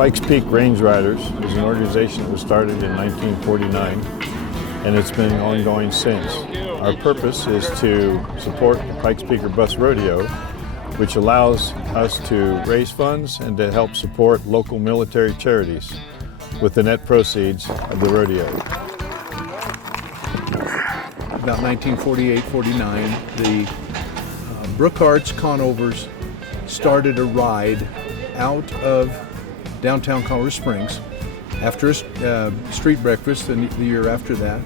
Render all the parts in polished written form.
Pikes Peak Range Riders is an organization that was started in 1949, and it's been ongoing since. Our purpose is to support the Pikes Peak Bust Rodeo, which allows us to raise funds and to help support local military charities with the net proceeds of the rodeo. About 1948-49, the Brookharts Conovers started a ride out of downtown Colorado Springs after a street breakfast the year after that,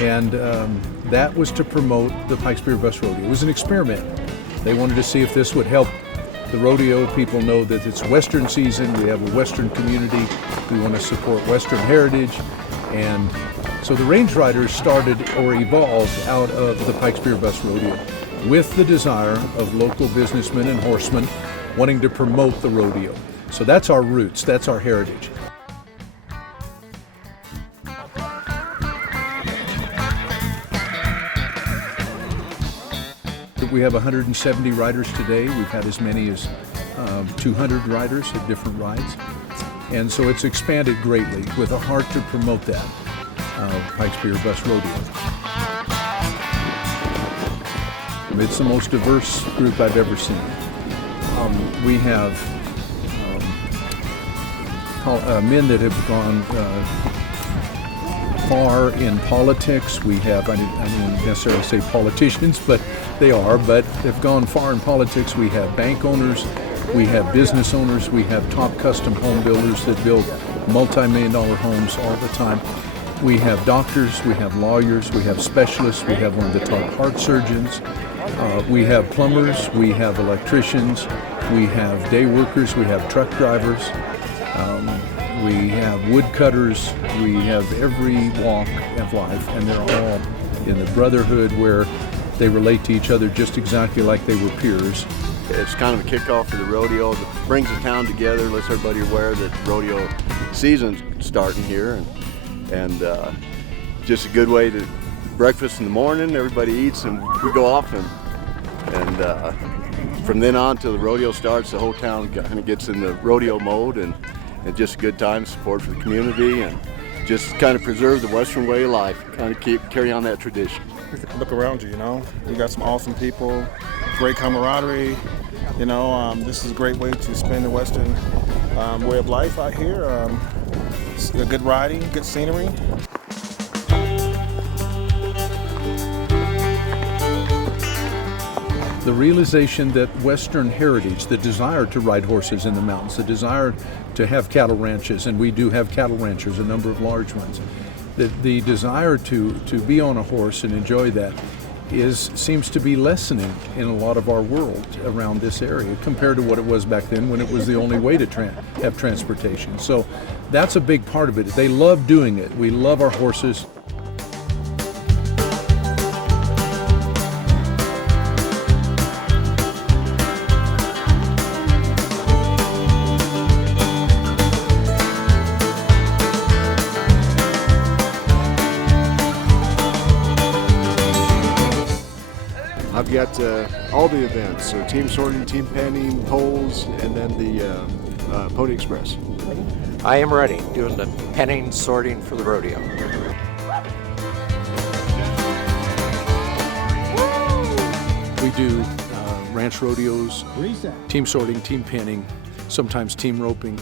and that was to promote the Pikes Peak Bust Rodeo. It was an experiment. They wanted to see if this would help the rodeo people know that it's Western season, we have a Western community, we want to support Western heritage, and so the Range Riders started or evolved out of the Pikes Peak Bust Rodeo with the desire of local businessmen and horsemen wanting to promote the rodeo. So that's our roots, that's our heritage. We have 170 riders today. We've had as many as 200 riders at different rides. And so it's expanded greatly with a heart to promote that Pikes Peak Bust Rodeo. It's the most diverse group I've ever seen. We have men that have gone far in politics. We have, I don't necessarily say politicians, but they've gone far in politics. We have bank owners, we have business owners, we have top custom home builders that build multi-million-dollar homes all the time. We have doctors, we have lawyers, we have specialists, we have one of the top heart surgeons, we have plumbers, we have electricians, we have day workers, we have truck drivers, we have woodcutters, we have every walk of life, and they're all in the brotherhood where they relate to each other just exactly like they were peers. It's kind of a kickoff for the rodeo that brings the town together, lets everybody aware that rodeo season's starting here, and just a good way to breakfast in the morning. Everybody eats and we go off, and from then on till the rodeo starts, the whole town kind of gets in the rodeo mode, and just a good time, support for the community, and just kind of preserve the Western way of life, kind of carry on that tradition. Look around you, we got some awesome people, great camaraderie, this is a great way to spend the Western way of life out here. Good riding, good scenery. The realization that Western heritage, the desire to ride horses in the mountains, the desire to have cattle ranches, and we do have cattle ranchers, a number of large ones, the desire to be on a horse and enjoy that seems to be lessening in a lot of our world around this area compared to what it was back then when it was the only way to have transportation. So that's a big part of it. They love doing it. We love our horses. I've got all the events, so team sorting, team penning, poles, and then the Pony Express. I am ready, doing the penning, sorting for the rodeo. We do ranch rodeos, team sorting, team penning, sometimes team roping,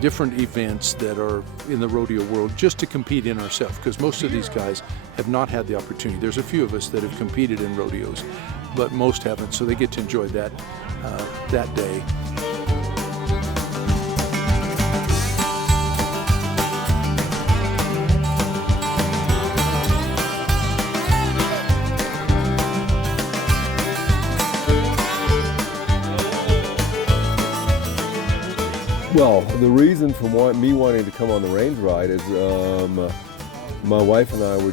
different events that are in the rodeo world just to compete in ourselves, because most of these guys have not had the opportunity. There's a few of us that have competed in rodeos, but most haven't, so they get to enjoy that day. Well, the reason for me wanting to come on the range ride is my wife and I were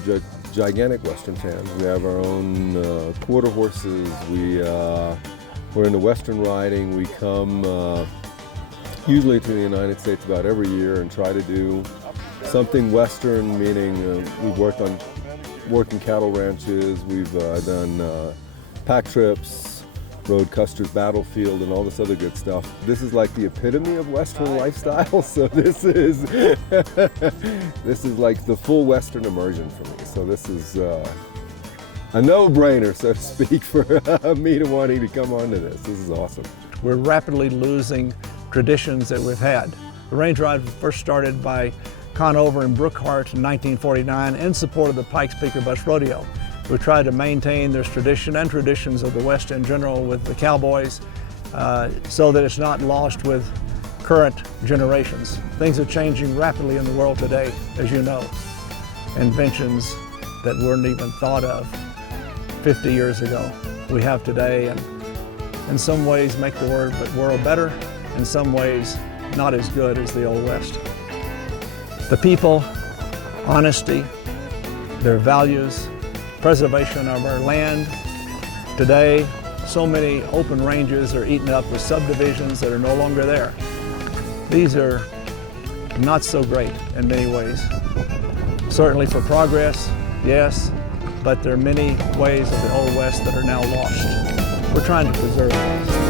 gigantic Western fans. We have our own quarter horses. We're into Western riding. We come usually to the United States about every year and try to do something Western, meaning we've worked on working cattle ranches. We've done pack trips, rode Custer's Battlefield and all this other good stuff. This is like the epitome of Western lifestyle. So this is this is like the full Western immersion for me. So this is a no-brainer, so to speak, for me to wanting to come onto this. This is awesome. We're rapidly losing traditions that we've had. The range ride was first started by Conover and Brookhart in 1949 in support of the Pikes Peak Bust Rodeo. We tried to maintain this tradition and traditions of the West in general with the cowboys so that it's not lost with current generations. Things are changing rapidly in the world today, as you know. Inventions that weren't even thought of 50 years ago, we have today, and in some ways make the world better, in some ways not as good as the Old West. The people, honesty, their values, preservation of our land. Today, so many open ranges are eaten up with subdivisions that are no longer there. These are not so great in many ways. Certainly for progress, yes, but there are many ways of the Old West that are now lost. We're trying to preserve those.